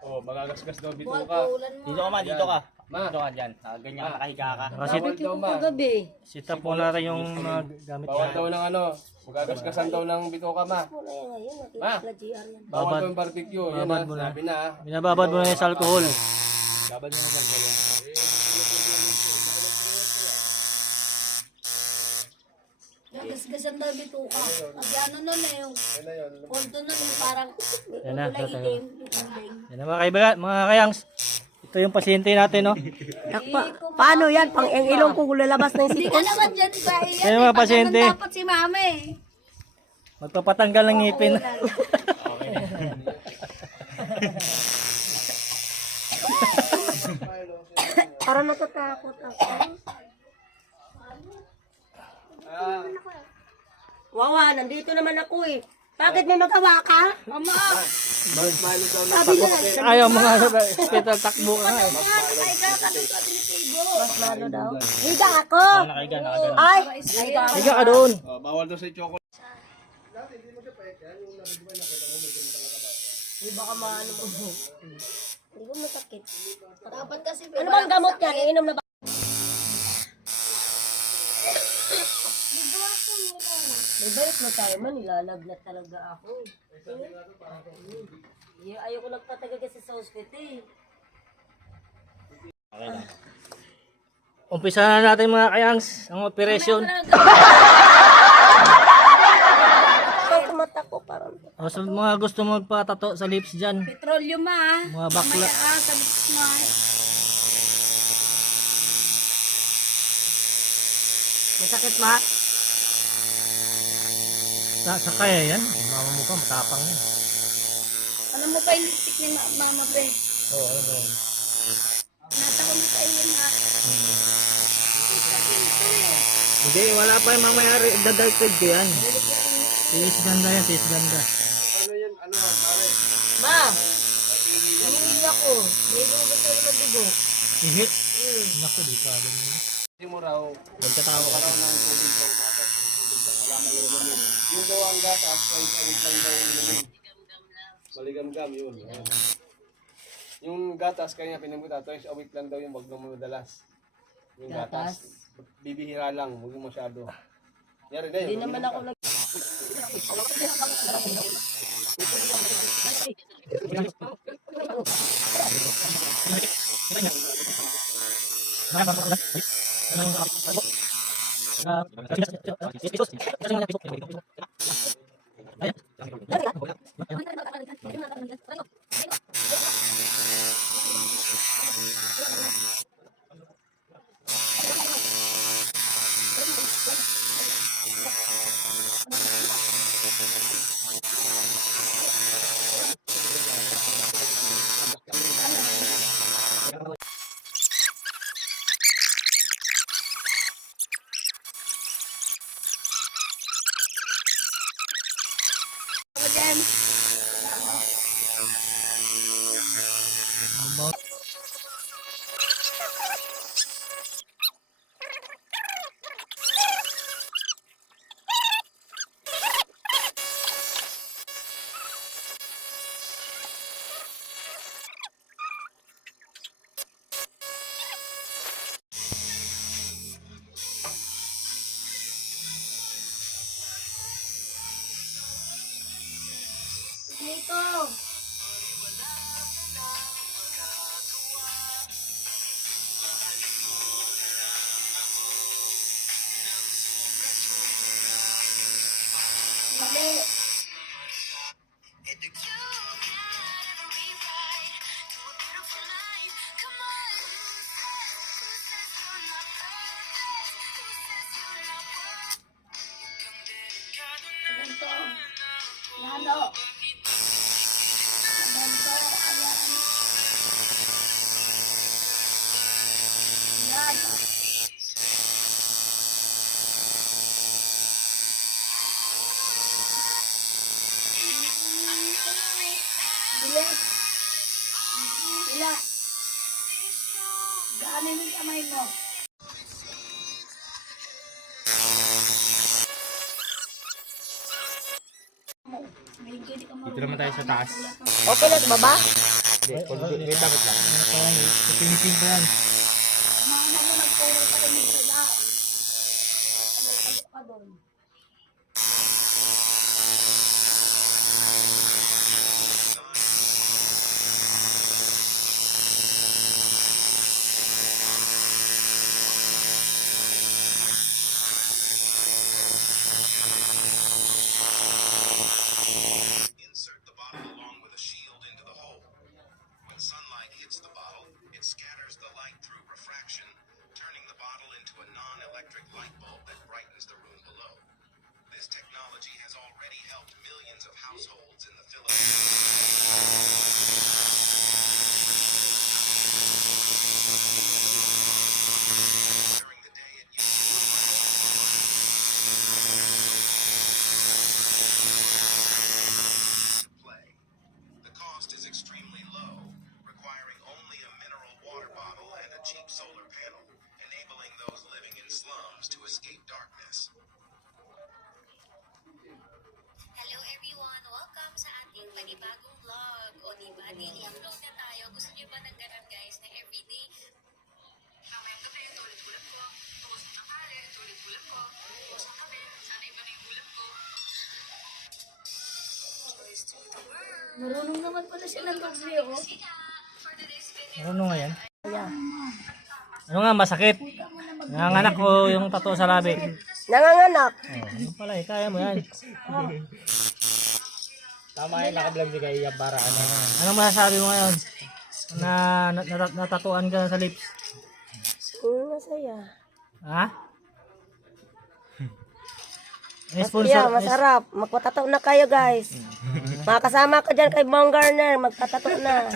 Oh, magagasgas daw bito Buwan ka. ko, ulan mo. Dito ka ma, dito ka. Ma. Dito ka dyan. Ganyan ka nakahiga ka. Kasi Bawal daw, ma. kagabi. Sita po natin yung mga gamit Bawal niya. daw ng ano. Magagasgasan daw ng bito ka, ma. Wala yan ngayon. Ma. Nakikita GR yan. Bawal daw yung barbecue. Yan Babad na, mo na. sabi na. Binababad mo na yung sa alcohol. Babad mo na sa alcohol. Nagasgasan daw bito ka. Kasi ano nun eh, yung Yan na yun. konto nun yung parang Yan na, kulay tatayo. itim. Yung uling. Yan na mga kaibigan, mga kayangs. Ito yung pasyente natin, no? Paano yan? Pang ang ilong ko lalabas na yung Hindi ka naman dyan ba yan? Kaya mga pasyente. Dapat si mami. Magpapatanggal ng ngipin. Para natatakot ako. Wawa, nandito naman ako eh. Bakit may magawa ka? Mama! Sabi na lang. Ayaw mga hospital takbo ka nga. Ay, kakatong sa pinitibo. Lalo daw. Higa ako. Nakahiga, nakahiga. Ay! Higa ka doon. Bawal daw sa chocolate. Di baka maano mo. Hindi ko masakit. Dapat kasi Ano bang gamot yan? Iinom na ba? May balik na tayo man, nilalagnat talaga ako. Ayoko nagpatagal kasi sa hospital. Umpisa na natin mga kayangs, ang operasyon. Ay, mata ko parang. O sa mga gusto magpatato sa lips dyan, petroleum ah. mga bakla. Ah, sabi mo. Masakit ma? Sa kaya yan, mama mo pa, matapang yan. Alam mo pa yung lipstick ni mama pre? Oo, ano. Nata ko na sa iyo na. Hindi, wala pa yung mga mayari, dadaltid ko yan. Tiis ganda yan, tiis ganda. Ano yan? Ano, pare? Ma! Umiiyak ako. May lugat ko na dugo. Ihi. Naku, di pa rin. Hindi mo raw. Pagkatawa ka. Parang ng tubig daw dapat. Wala ka inumin. Yung daw ang gatas, ay lang daw inumin. Maligam-gam yun. Ayan. Yung gatas, kaya nga pinamuta, twice a week lang daw yung wag na madalas. Yung gatas. Bibihira lang, huwag mo masyado. Yari na yun. Hindi naman ako nag... Dito. Mali. Ganito. Lalo. Ganito. Ayan. Yan. Bilis. Bila. Gaanin mo yung kamay mo. Dito naman tayo sa taas. Okay na, baba? Wait, dapat lang. Ano pa yan eh. Finishing pa yan. Mga mo nagpuro pa rin sila. Ano ka doon? Insert the bottle along with a shield into the hole. When sunlight hits the bottle, it scatters the light through refraction, turning the bottle into a non-electric light bulb that brightens the room below. This technology has already helped millions of households in the Philippines. During the day, it to play. The cost is extremely low, requiring only a mineral water bottle and a cheap solar panel, enabling those living in slums to escape darkness. Hello everyone! Welcome sa ating panibagong vlog. O diba, daily upload na tayo. Gusto niyo ba ng ganun guys, na everyday? Mamayang gabi, tulad-tulad ko. Bukas ng tanghali, tulad-tulad ko. Bukas ng gabi, sana iba na yung ulam ko. Choice to the world. Marunong naman pala silang mag-video. For today's video, Ano nga yan? Ano nga masakit? Nanganganak ko yung tattoo sa labi. Nanganganak. Oh, ano pala eh, kaya mo yan. Tama yan, nakablog si Kaya para ano. Anong masasabi mo ngayon? Natatuan ka sa lips. Masaya. Ha? May Masaya, sponsor. masarap. Magpatato na kayo guys. Makasama ko dyan kay Bong Garner. Magpatato na.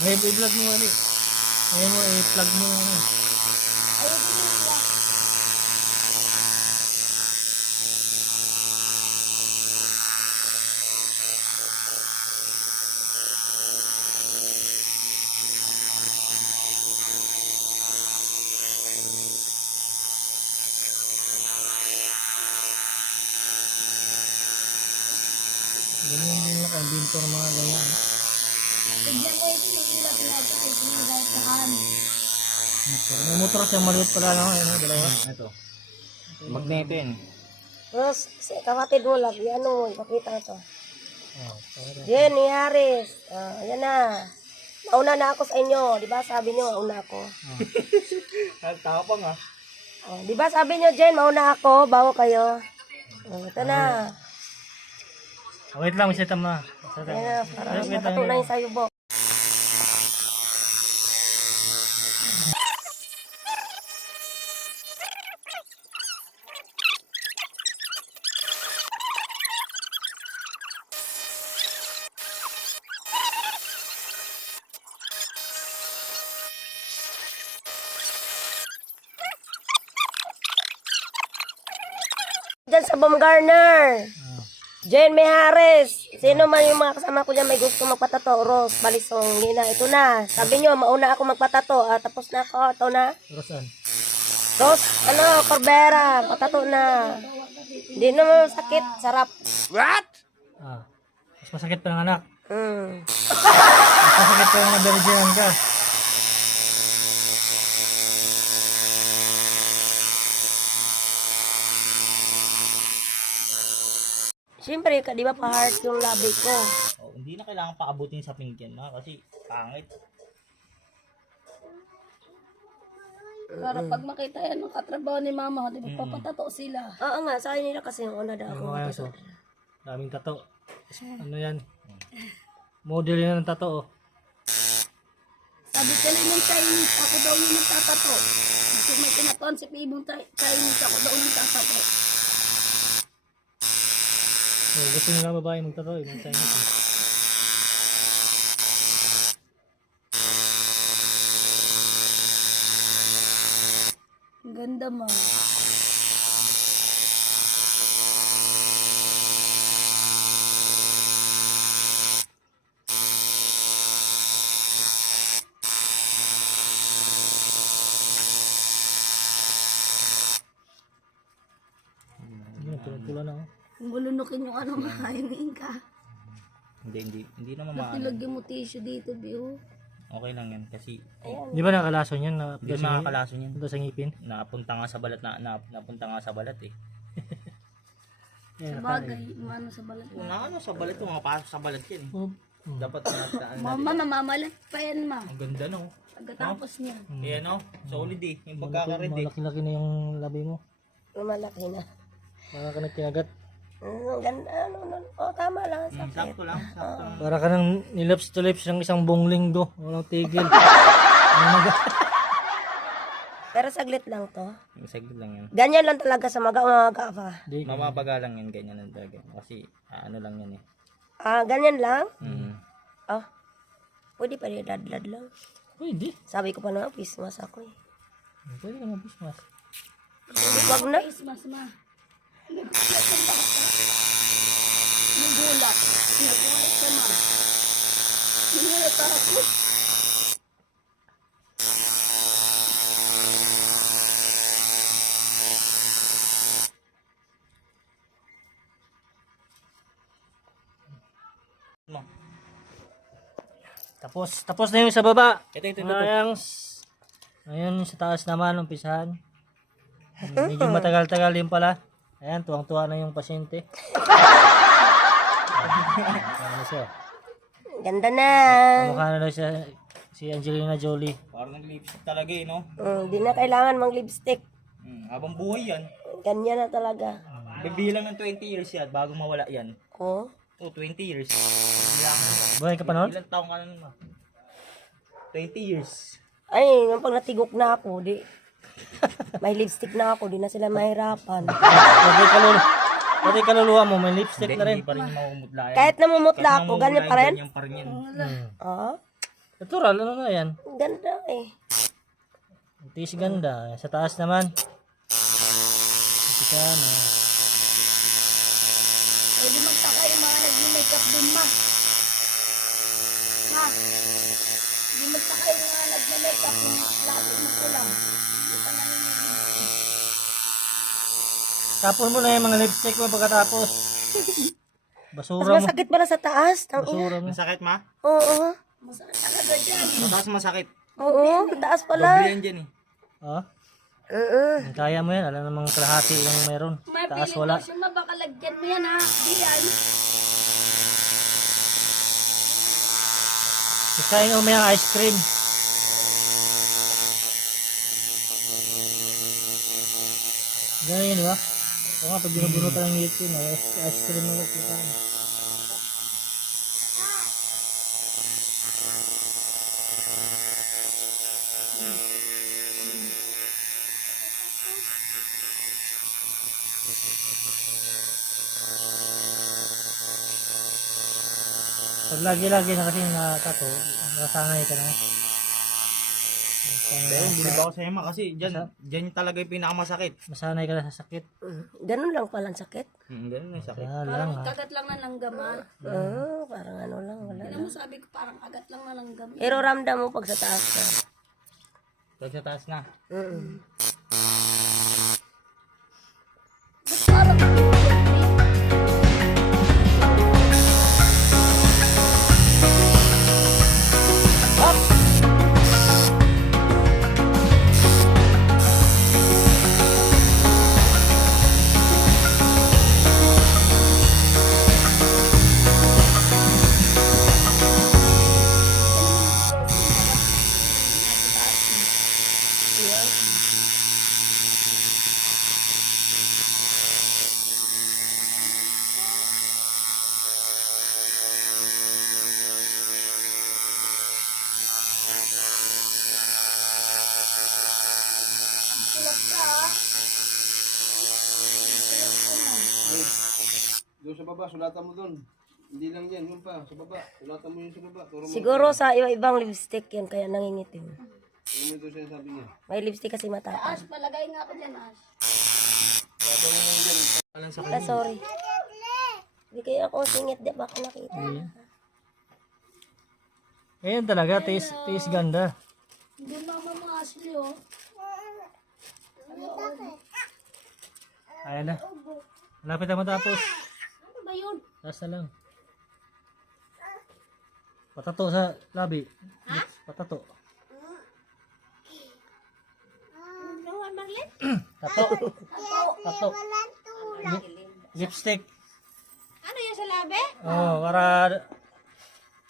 May i-vlog mo ano. May mo i-plug mo ano. Ganyan din lang ang binto ng mga ganyan. Tignan ko ito yung ilang natin ay sinagay sa han. May motor siya maliit pala lang. Ano, dalawa. Ito. Magneto yun. Tapos, kapatid mo lang. Yan o, ipakita ko to. Oh, Jenny Harris. Ayan na. Mauna na ako sa inyo. Di ba sabi nyo, mauna ako. Tapang ah. Di ba sabi nyo, Jen, mauna ako, bago kayo. Ito na. wait lang, may setam na. Ayan na, para matato na yung sayo, Bo. Diyan sa Baumgartner. Jane May Harris. Sino man yung mga kasama ko dyan may gusto magpatato. Rose, Balisong, Gina. Ito na. Sabi nyo, mauna ako magpatato. Tapos na ako. Ito na. Rosan. Rose, Corbera. Patato na. Hindi naman sakit. Sarap. Ah. Mas masakit pa ng anak. Mm. Mas masakit pa yung na-virginan ka. Siyempre, di ba pa-heart yung labi ko? Oh, hindi na kailangan paabutin sa pink yan kasi pangit. Para pag makita yan ng katrabaho ni mama, di ba papatato sila. Oo nga, sa nila kasi yung una daw Ano ako. kaya so? Daming tato. Ano yan? Model yan ng tato. Oh. Sabi sila ng Chinese, ako daw yung nagtatato. Kasi may tinatuan si Pibong Chinese, ako daw yung nagtatato. So, gusto nyo nga babae magtato. Mga Chinese. Eh. Ang ganda mo. Pula-pula na. Oh. Bulunukin yung ano, mahihingiin ka. Hindi naman Ba't nilagyan mo tissue dito, Biyo? Okay lang yan kasi Di ba nakalason yan? hindi makakalason yan. Punta sa ngipin? Napunta nga sa balat napunta nga sa balat eh. Sa bagay, umano sa balat na. Una sa balat yung mapasok sa balat yan eh. Dapat nataan na. Mama, namamalat pa yan, ma. Ang ganda no. Pagkatapos niya. Yan no. Solid eh. Yung pagkakarid eh. Malaki-laki na yung labi mo. Lumalaki na. Para ka nagkinagat. Ganda, tama lang. Sakto lang. Sakto lang. Para ka nang nilaps to lips ng isang buong linggo. Walang tigil. Pero saglit lang to. Yung saglit lang yan. Ganyan lang talaga sa maga pa. Di, Mamabaga lang yan. Ganyan lang talaga. Kasi ano lang yan eh. Ganyan lang? Mm. Pwede pa rin ladlad lang. pwede. Sabi ko pa na, Christmas ako eh. Pwede ka mag-Christmas. Wag na. Christmas, ma. Nagulak. Nagulak ka, ma. Nagulak ka ako. Mo. Tapos na yung sa baba. Ito. Ngayon sa taas naman, umpisahan. Medyo matagal-tagal din pala. Ayan, tuwang-tuwa na yung pasyente. Ano siya? Ganda na. Kamukha na daw siya si Angelina Jolie. Parang nag-lipstick talaga eh no. Di na kailangan mang lipstick. Habang buhay yan. Ganyan na talaga. Bibilang ng 20 years yan bago mawala yan. Oh. 20 years. Buhay ka pa noon? Ilang taong ka na nun ma? 20 years. Ay, nung pag natigok na ako, may lipstick na ako, di na sila mahirapan. Pati kaluluwa mo, may lipstick na rin. Hindi pa rin mamumutla yan. Kahit namumutla ako, ganyan pa rin. Ganyan pa rin yan. Natural, ano na yan? Ganda eh. Tiis ganda. Sa taas naman. Ito na. Pwede magtaka yung mga nag-makeup dun, ma. Ma. Hindi magtaka yung mga nag-makeup yung lahat mo ko lang. Hindi pa nangyayari. Tapon mo na yung mga lipstick mo pagkatapos. Mas Basura mo. masakit pala sa taas. Basura mo. Masakit ma? Oo. Masakit talaga dyan. Mataas masakit. Oo, taas pala. Doble yan dyan eh. Ah? Kaya mo yan. Alam namang kalahati yung meron. May Taas piling wala. lotion, ma. Baka lagyan mo yan, ha. Di yan. Kain mo yung ice cream. Ganyan yun, di ba? O nga, pag binubunutan ng ngipin, ice cream mo lang kikain. Pag lagi-lagi na kasi nakatato, nasanay ka na. Pero hindi ba ako sa'yo ma kasi dyan talaga yung pinakamasakit. Masanay ka na sa sakit. Ganun lang pala ang sakit. Ganun yung sakit. Kaya lang Parang ha. kagat lang na langgam, ha. Parang ano lang, wala. Alam mo, sabi ko, parang kagat lang na langgam. Pero ramdam mo pag sa taas ka. Pag sa taas na. Ba't parang Doon sa baba, sulatan mo doon. Hindi lang yan, yun pa, sa baba. Sulatan mo yun sa baba. Turo mo. Siguro sa iba-ibang lipstick yan, kaya nangingitim. Ano mo ito siya sabi niya? May lipstick kasi mataas. Ash, palagay nga ako dyan, Ash. Sorry. Hindi kayo ako singit, di ba ako nakita? Ayan talaga, taste ganda. Hindi mama mo, Ashley, oh. Ayan na. Malapit na matapos. Ano ba yun? Taas na lang. Patato sa labi. Lips, patato. Tato. Tato. Lipstick. Ano yan sa labi? Oh, para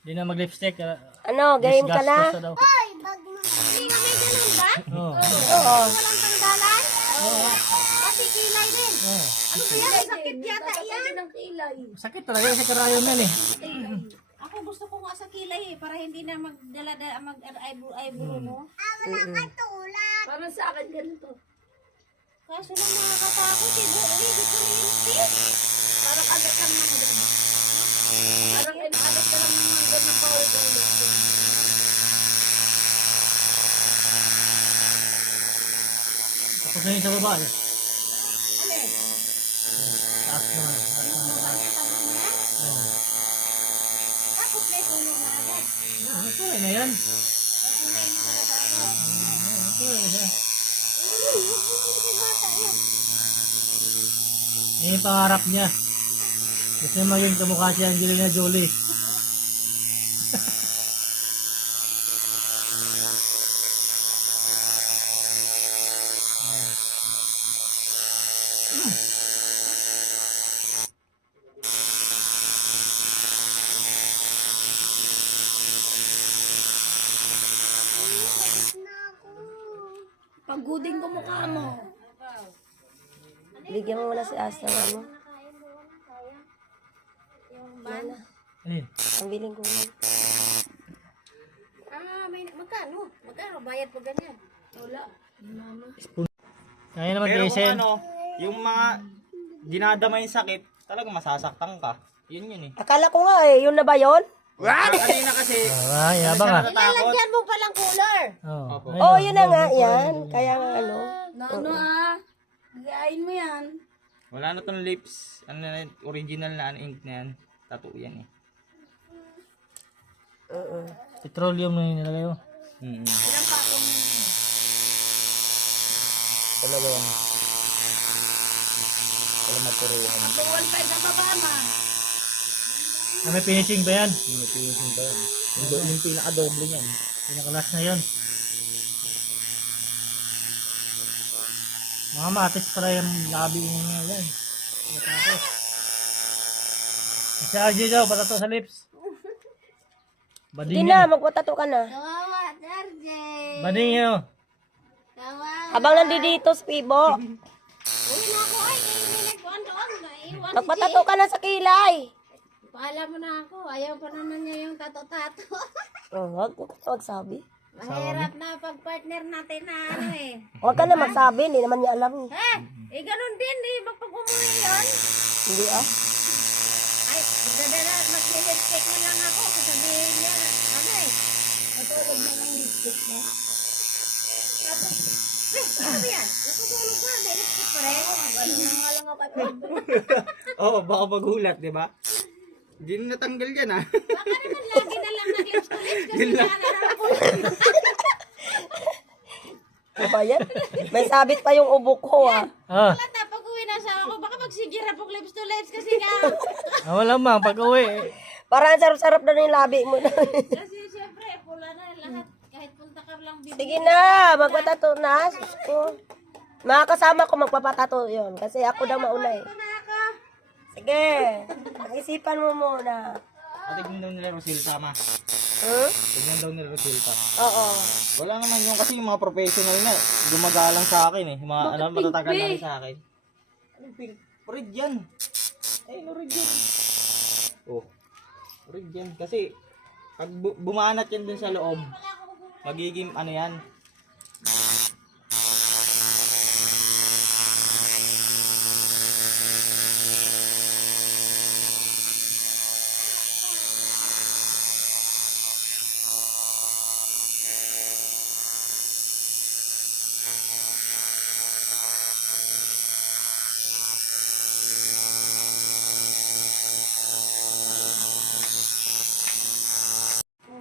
di na mag-lipstick. Ano, game ka na? Disgustos daw. Hindi nga may ganun ba? Oh. Oo. Walang tanggalan? Pati kilay din. Oh. Ano ba yan? Sakit yata yan. Sakit talaga sa karayom yan eh. Ako gusto ko nga sa kilay eh, para hindi na mag-eyebrow, no? Parang sa akin ganito. Kaso lang nakakatakot eh. Gusto ko rin yung stick. Parang agad lang naman doon. Parang agad ka lang naman doon ng paulit-ulit. Tapos na yun sa baba eh. Alin? Taas naman. Taas naman. Taas. Oh. Tapos may tulong na agad. Ito na yan. Kulay mo talaga agad. Ito na yan. Hindi bata yan. Yan yung pangarap niya. Gusto niya maging kamukha si Angelina Jolie. Paguding ko mukha mo. Bigyan mo muna si As ng ano. Mana, Ayun. ang biling ko lang. May magkano? Magkano? Bayad po ganyan. Wala. Mama. Kaya naman Pero Jason. kung ano, yung mga dinadama yung sakit, talagang masasaktan ka. Yun eh. Akala ko nga eh, yun na ba yun? Pero kanina kasi, Yabang ah. natatakot. Ilalagyan mo palang cooler. Oh. Opo. Ayun, Oh, yun na nga yan. Kaya nga ano. Ano Gayain mo yan. Wala na tong lips. Ano na, original na ink na yan. Tattoo yan eh. Petroleum na yung nilagay mo. Talaga yan. Wala maturo yan. Tuwal pa sa baba ma. May finishing ba yan? Yung pinusing ba yan? Yung pinaka-doble niyan. Pinakalas na yun. Mga matis pala yung labi niya yan. Tapos. Si RJ daw, patato sa lips. Hindi Bading na, yan. magpatato ka na. Kawawa, Darjay. Bading yan oh. Kawawa. Habang nandito si Pibo, Uy na ako ay, may nagkuhan doon. Naiwan si magpatato ka na sa kilay. Paalam mo na ako. Ayaw pa naman niya yung tato-tato. Oh, wag sabi. Mahirap na pag-partner natin na ano eh. Huwag ka na magsabi, hindi naman niya alam. Ganun din eh. Pag umuwi yun. Hindi ah. Ay, mag-lipstick na lang ako. Sasabihin niya, ano eh. Matulog na ng lipstick niya. Tapos, ano yan? Natutulog ka, may lipstick pa rin. Ano na nga lang ako kay Oo, baka magulat, di ba? Hindi na natanggal yan ah. Baka naman lagi na lang nag-lips to lips kasi Yun lang. nararamdaman. Ano ba yan? May sabit pa yung ubo ko ah. Ah, Wala na, pag uwi na sa ako, baka magsigira po lips to lips kasi nga. wala mang pag uwi. Parang ang sarap-sarap na yung labi mo na. Kasi siyempre, pula na lahat. Kahit punta ka lang bibili. Sige na, magpatato na. Sus ko. Mga kasama ko magpapatato yun. Kasi ako daw mauna eh. Ito na ako. Sige, isipan mo muna. Tignan daw nila resulta ma. Tignan daw nila resulta. Oo. Wala naman yung kasi yung mga professional na gumagalang sa akin eh. Yung mga ano, matatagal na rin sa akin. Anong pink? Red yan. Ayun, red yan. Oh. Red yan. Kasi pag bumanat yan dun sa loob, magiging ano yan.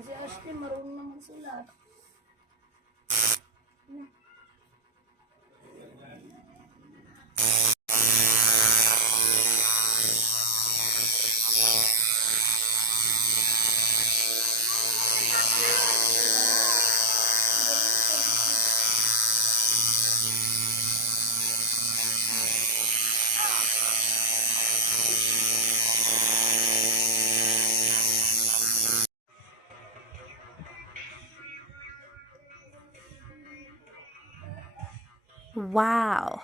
Si Ashley marunong naman sulat. Wow.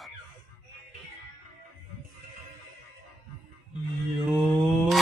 Yun.